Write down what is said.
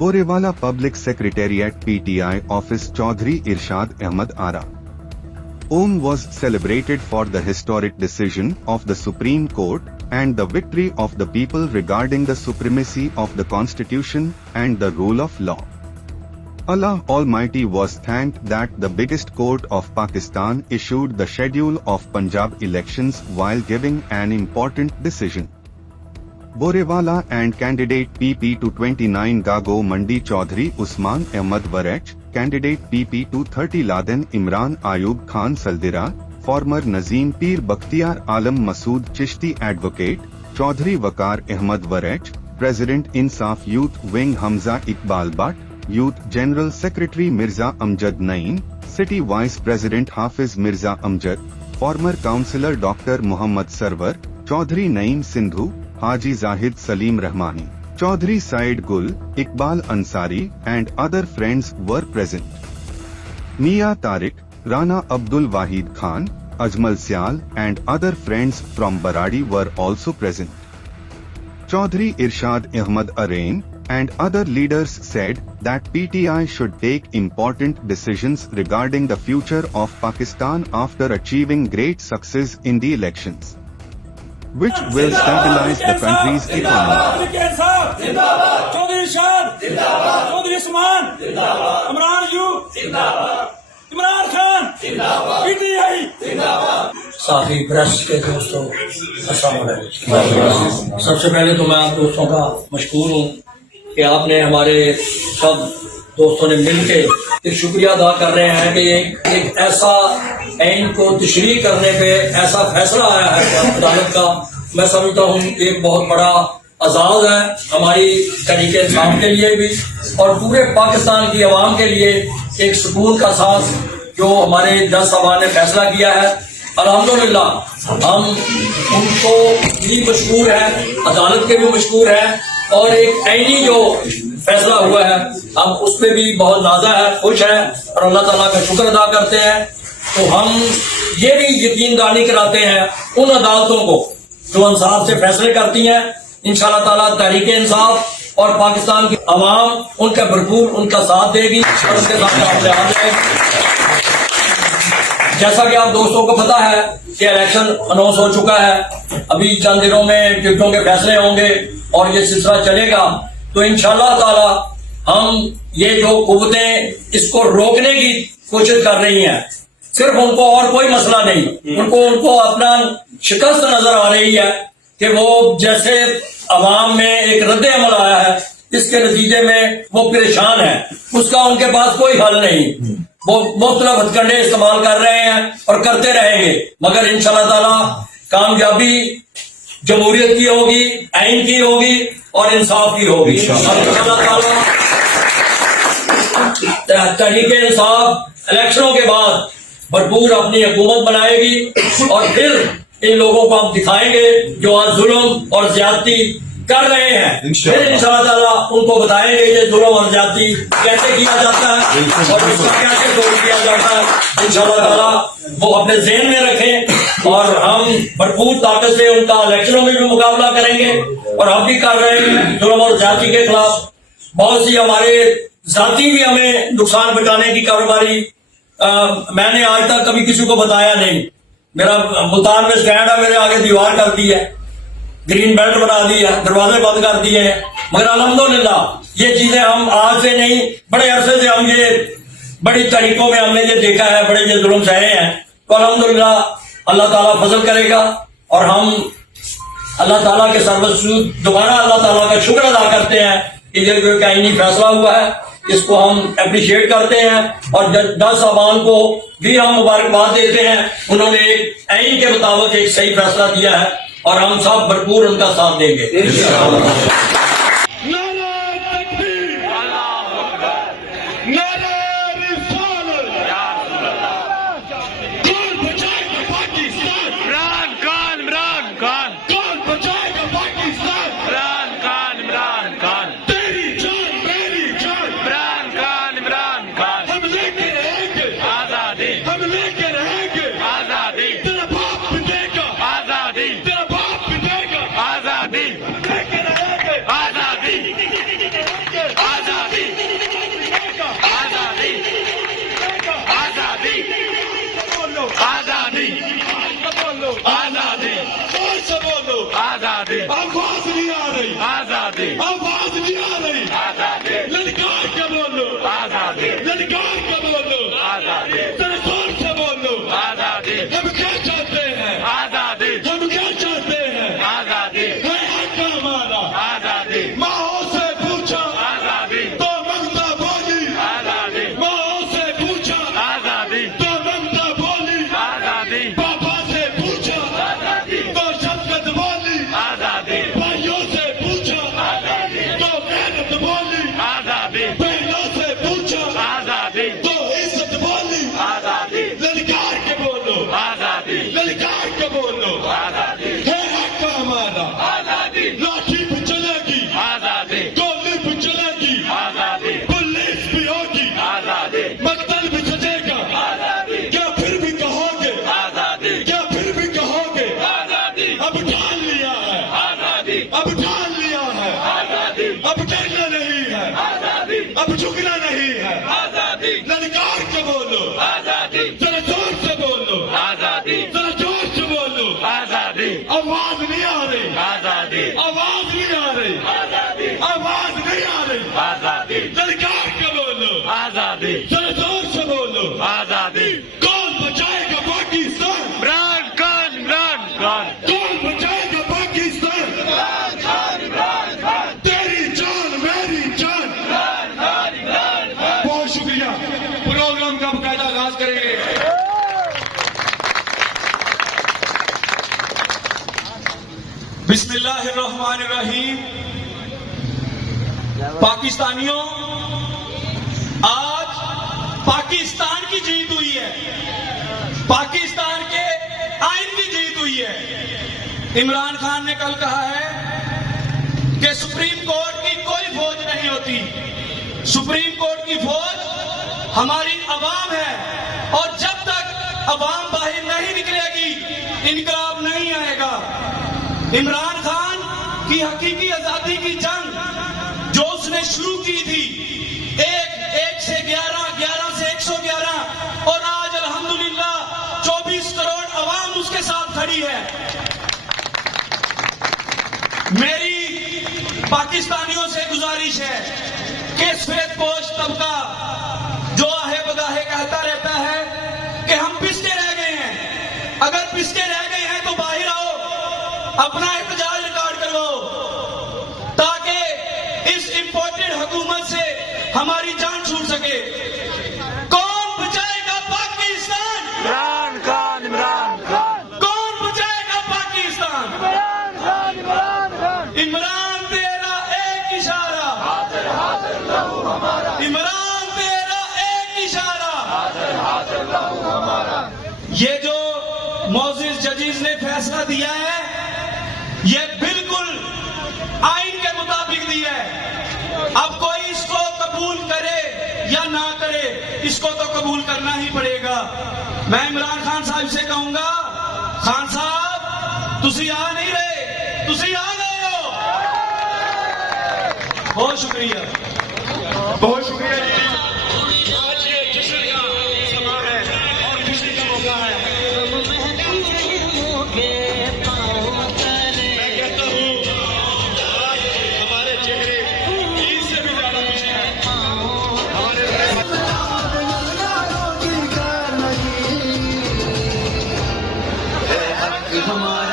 Borewala Public Secretariat PTI Office Chaudhry Irshad Ahmad Ara. Om was celebrated for the historic decision of the Supreme Court and the victory of the people regarding the supremacy of the Constitution and the rule of law. Allah Almighty was thanked that the biggest court of Pakistan issued the schedule of Punjab elections while giving an important decision. Borewala and candidate PP 229 Gago Mandi Chaudhry Usman Ahmad Warech, candidate PP 230 Laden Imran Ayub Khan Saldira, former Nazim Pir Bakhtiar Alam Masood Chishti advocate, Chaudhry Waqar Ahmad Warech, President Insaf Youth Wing Hamza Iqbal Butt, Youth General Secretary Mirza Amjad Naeem, City Vice President Hafiz Mirza Amjad, former Councillor Dr. Muhammad Sarwar, Chaudhry Naeem Sindhu, Haji Zahid Salim Rahmani, Chaudhry Said Gul, Iqbal Ansari and other friends were present. Mia Tariq, Rana Abdul Wahid Khan, Ajmal Syal and other friends from Baradi were also present. Chaudhry Irshad Ahmad Arain and other leaders said that PTI should take important decisions regarding the future of Pakistan after achieving great success in the elections, which will stabilize the country's economy. Chaudhry Irshad, Chaudhry Usman, Imran Ayub, Imran Khan, PTI. साथी press के दोस्तों, अस्सलाम वालेकुम। सबसे पहले तो मैं आप दोस्तों का मशकूर हूँ कि आपने हमारे सब दोस्तों ने मिलकर शुक्रिया अदा कर रहे हैं कि एक ऐसा आइन को तशरीह करने पे ऐसा फैसला आया है अदालत का। मैं समझता हूँ एक बहुत बड़ा आजाद है हमारी तहरीक इंसाफ के लिए भी और पूरे पाकिस्तान की आवाम के लिए एक सुकून का सांस जो हमारे जज साहब ने फैसला किया है। अल्हम्दुलिल्लाह हम उनको भी मशकूर है, अदालत के भी मशकूर है और एक आईनी जो फैसला हुआ है हम उस पर भी बहुत नाज़ा है, खुश है और अल्लाह ताला का शुक्र अदा करते हैं। तो हम ये भी यकीन दहानी कराते हैं उन अदालतों को जो इंसाफ से फैसले करती हैं। इंशाअल्लाह ताला तहरीक इंसाफ और पाकिस्तान की आवाम उनका भरपूर उनका साथ देगी और उसके साथ आप जाएंगे। जैसा कि आप दोस्तों को पता है कि इलेक्शन अनाउंस हो चुका है, अभी चंद दिनों में टिकटों के फैसले होंगे और ये सिलसिला चलेगा। तो इंशाअल्लाह ताला हम ये जो कुव्वतें इसको रोकने की कोशिश कर रही हैं, सिर्फ उनको और कोई मसला नहीं, उनको अपना शिकस्त नजर आ रही है कि वो जैसे अवाम में एक रद्द अमल आया है इसके नतीजे में वो परेशान है, उसका उनके पास कोई हल नहीं। वो मुख्तलिफ हथकंडे इस्तेमाल कर रहे हैं और करते रहेंगे, मगर इंशाअल्लाह ताला कामयाबी जमहूरियत की होगी, आइन की होगी और इंसाफ की होगी। इंशाअल्लाह ताला तहरीक इंसाफ इलेक्शनों के बाद भरपूर अपनी हुकूमत बनाएगी और फिर इन लोगों को हम दिखाएंगे जो आज जुल्म और ज्यादती कर रहे हैं, फिर इंशाअल्लाह ताला उनको बताएंगे ये जुल्म और ज्यादती कैसे किया जाता है और उसका कैसे तोड़ किया जाता है। इंशाअल्लाह ताला वो अपने ज़हन में रखें और हम भरपूर ताकत से उनका इलेक्शनों में भी मुकाबला करेंगे और हम भी कर रहे हैं जुल्म और ज्यादती के खिलाफ। बहुत सी हमारे जाती भी हमें नुकसान बचाने की कारोबारी मैंने आज तक कभी किसी को बताया नहीं। मेरा मुल्तान में स्टैंड है, मेरे आगे दीवार कर दी है, ग्रीन बेल्ट बना दी है, दरवाजे बंद कर दिए हैं, मगर अल्हम्दुलिल्लाह ये चीजें हम आज से नहीं बड़े अरसे से हम ये बड़ी तरीकों में हमने ये देखा है, बड़े ये जुल्म सहे हैं। तो अल्हम्दुलिल्लाह अल्लाह ताला फजल करेगा और हम अल्लाह ताला के सर्वसूद दोबारा अल्लाह ताला का शुक्र अदा करते हैं कि ये जो आईनी फैसला हुआ है इसको हम अप्रिशिएट करते हैं और जज साहबान को भी हम मुबारकबाद देते हैं। उन्होंने एक आइन के मुताबिक एक सही फैसला दिया है और हम सब भरपूर उनका साथ देंगे। आजादी आजादी, बहनों से पूछो आजादी, तो इज्जत बोली, आजादी, ललकार के बोलो, आजादी, ललकार के बोलो, आजादी, है हक हमारा, आजादी, लाठी भी चलेगी, आजादी, गोली भी चलेगी, आजादी, पुलिस भी होगी, आजादी, मकतल भी सजेगा, आजादी, क्या फिर भी कहोगे, आजादी, क्या फिर भी कहोगे, आजादी, अब ठान लिया है, आजादी, अब ठान लिया है, आजादी, अब डरना नहीं है, आजादी, अब झुकना नहीं है, आजादी, ललकार के बोलो, आजादी, जरा जोर से बोलो, आजादी, जरा जोर से बोलो, आजादी, आवाज नहीं आ रही, आजादी, आवाज नहीं आ रही, आजादी, आवाज नहीं आ रही, आजादी, ललकार के बोलो, आजादी, जरा जोर से बोलो, आजादी, कौन बचाएगा पाकिस्तान, इमरान खान, इमरान खान, कौन बचाएगा पाकिस्तान, इमरान खान, इमरान खान, तेरी जान मेरी जान। इमरान खान, इमरान खान। बहुत शुक्रिया। प्रोग्राम का बकायदा आगाज करेंगे। बिस्मिल्लाहिर्रहमानिर्रहीम। पाकिस्तानियों, आज पाकिस्तान की जीत हुई है, पाकिस्तान के आइन की जीत हुई है। इमरान खान ने कल कहा है कि सुप्रीम कोर्ट की कोई फौज नहीं होती, सुप्रीम कोर्ट की फौज हमारी अवाम है, और जब तक अवाम बाहर नहीं निकलेगी इनकलाब नहीं आएगा। इमरान खान की हकीकी आजादी की जंग जो उसने शुरू की थी, एक से 11, 11 से 111, और आज अल्हम्दुलिल्लाह 24 करोड़ अवाम उसके साथ खड़ी है। मेरी पाकिस्तानियों से गुजारिश है कि सफेदपोश तबका जो आहे बगाहे कहता रहता है कि हम पिसके रह गए हैं, अगर पिसके रह गए हैं तो बाहर आओ, अपना एहतजाज रिकॉर्ड करवाओ, ताकि इस इंपोर्टेड हुकूमत से हमारी जान छूट सके। कौन बचाएगा पाकिस्तान, इमरान खान, इमरान खान, कौन बचाएगा पाकिस्तान, इमरान खान, इमरान खान, इमरान तेरा एक इशारा, हाजिर हाजिर लहू हमारा, इमरान तेरा एक इशारा। हाजिर हाजिर लहू हमारा। ये जो मोअज़्ज़िज़ जजीज ने फैसला दिया है, ये बिल्कुल आइन के मुताबिक दिया है। अब कोई इसको कबूल करे या ना करे, इसको तो कबूल करना ही पड़ेगा। मैं इमरान खान साहब से कहूंगा, खान साहब तुसी आ नहीं रहे, तुसी आ गए हो। बहुत शुक्रिया, बहुत शुक्रिया जी। आज ये जश्न का समा है और खुशी का मौका है। मैं कहता हूँ आज हमारे चेहरे ईद से भी ज्यादा खुशी है। हमारे